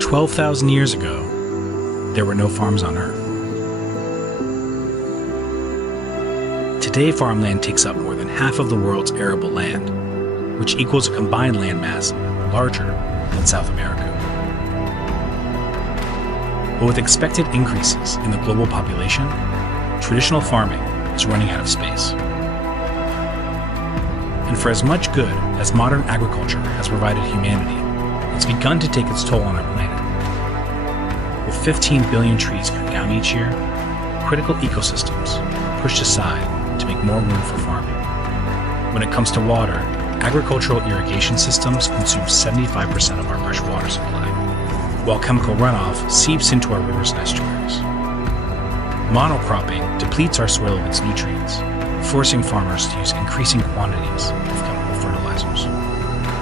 12,000 years ago, there were no farms on Earth. Today, farmland takes up more than half of the world's arable land, which equals a combined landmass larger than South America. But with expected increases in the global population, traditional farming is running out of space. And for as much good as modern agriculture has provided humanity, it's begun to take its toll on our planet. With 15 billion trees cut down each year, critical ecosystems are pushed aside to make more room for farming. When it comes to water, agricultural irrigation systems consume 75% of our fresh water supply, while chemical runoff seeps into our rivers and estuaries. Monocropping depletes our soil of its nutrients, forcing farmers to use increasing quantities of chemical fertilizers.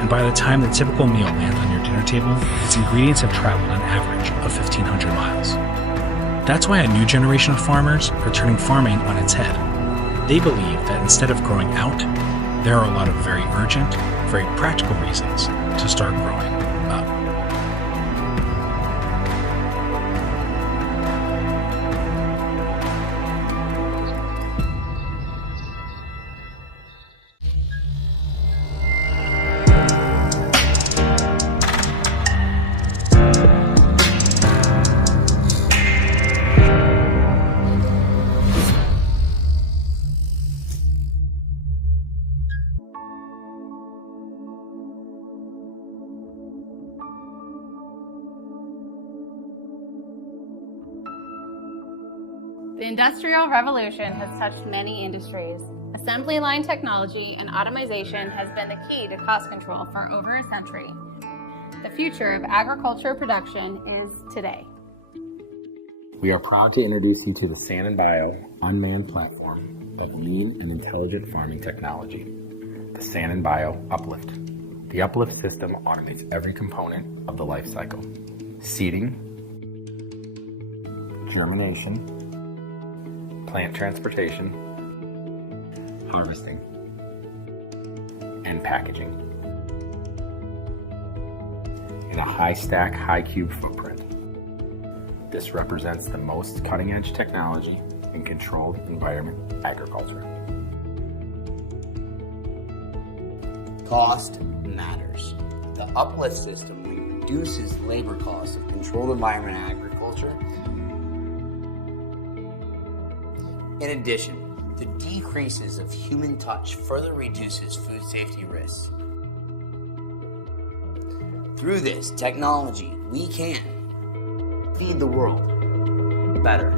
And by the time the typical meal lands on your dinner table, its ingredients have traveled an average of 1,500 miles. That's why a new generation of farmers are turning farming on its head. They believe that instead of growing out, there are a lot of very urgent, very practical reasons to start growing up. The Industrial Revolution has touched many industries. Assembly line technology and automation has been the key to cost control for over a century. The future of agriculture production is today. We are proud to introduce you to the San & Bio unmanned platform of lean and intelligent farming technology, the San & Bio Uplift. The Uplift system automates every component of the life cycle: seeding, germination, plant transportation, harvesting, and packaging in a high-stack, high-cube footprint. This represents the most cutting-edge technology in controlled environment agriculture. Cost matters. The Uplift system reduces labor costs of controlled environment agriculture. In addition, the decreases of human touch further reduces food safety risks. Through this technology, we can feed the world better.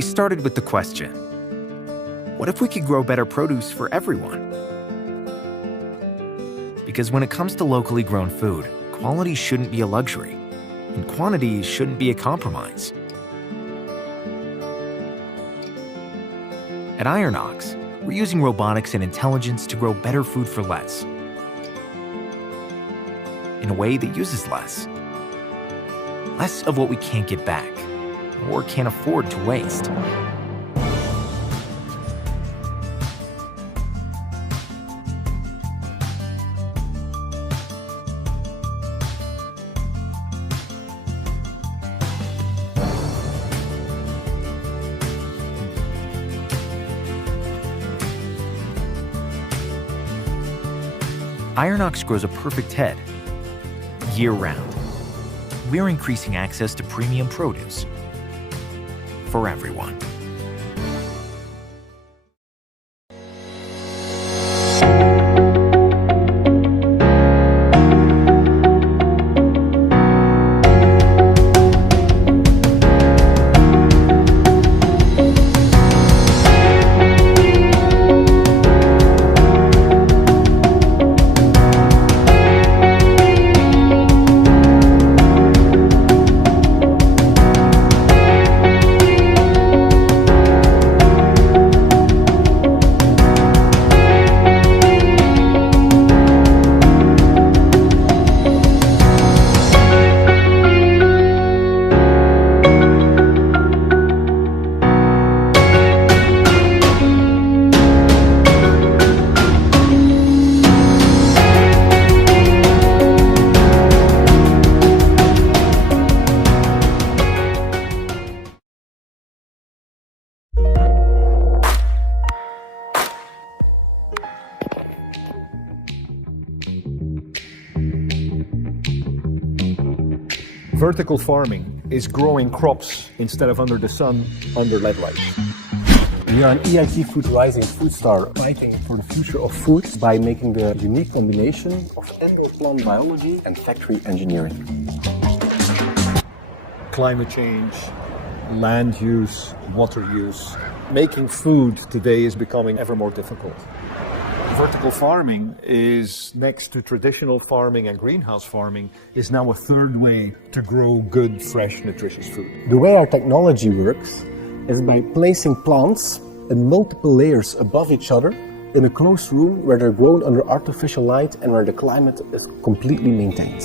we started with the question, what if we could grow better produce for everyone? Because when it comes to locally grown food, quality shouldn't be a luxury, and quantity shouldn't be a compromise. At Ironox, we're using robotics and intelligence to grow better food for less, in a way that uses less. Less of what we can't get back, or can't afford to waste. Ironox grows a perfect head, year-round. We're increasing access to premium produce for everyone. Vertical farming is growing crops instead of under the sun, under LED lights. We are an EIT Food Rising food star, fighting for the future of food by making the unique combination of indoor plant biology and factory engineering. Climate change, land use, water use. Making food today is becoming ever more difficult. Vertical farming is, next to traditional farming and greenhouse farming, is now a third way to grow good, fresh, nutritious food. The way our technology works is by placing plants in multiple layers above each other in a closed room where they're grown under artificial light and where the climate is completely maintained.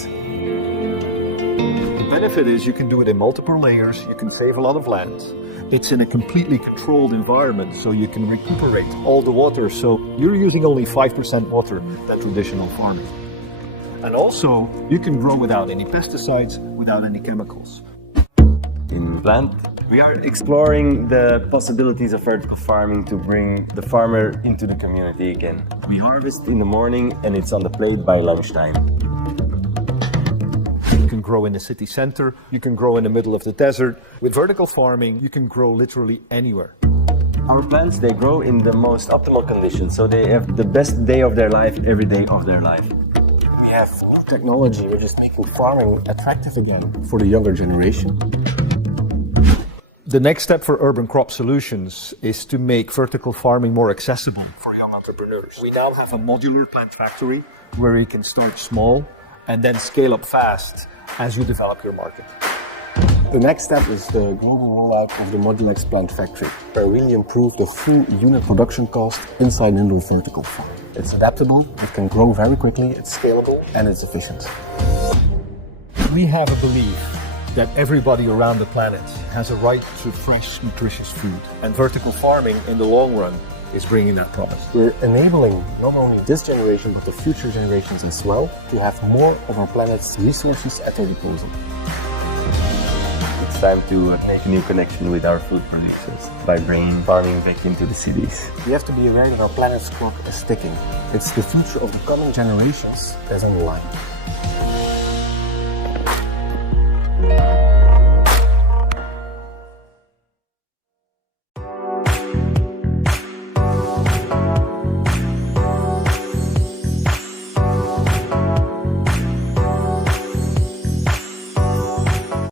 The benefit is you can do it in multiple layers, you can save a lot of land. It's in a completely controlled environment, so you can recuperate all the water, so you're using only 5% water than traditional farming. And also, you can grow without any pesticides, without any chemicals. In Plant, we are exploring the possibilities of vertical farming to bring the farmer into the community again. We harvest in the morning and it's on the plate by lunchtime. You can grow in the city center, you can grow in the middle of the desert. With vertical farming, you can grow literally anywhere. Our plants, they grow in the most optimal conditions, so they have the best day of their life every day of their life. We have new technology which is making farming attractive again for the younger generation. The next step for Urban Crop Solutions is to make vertical farming more accessible for young entrepreneurs. We now have a modular plant factory where you can start small and then scale up fast as you develop your market. The next step is the global rollout of the Modulex plant factory, where we really improve the full unit production cost inside an indoor vertical farm. It's adaptable, it can grow very quickly, it's scalable, and it's efficient. We have a belief that everybody around the planet has a right to fresh, nutritious food. And vertical farming, in the long run, is bringing that promise. We're enabling not only this generation, but the future generations as well, to have more of our planet's resources at their disposal. It's time to make a new connection with our food producers by bringing farming back into the cities. We have to be aware that our planet's clock is ticking. It's the future of the coming generations that's on the line.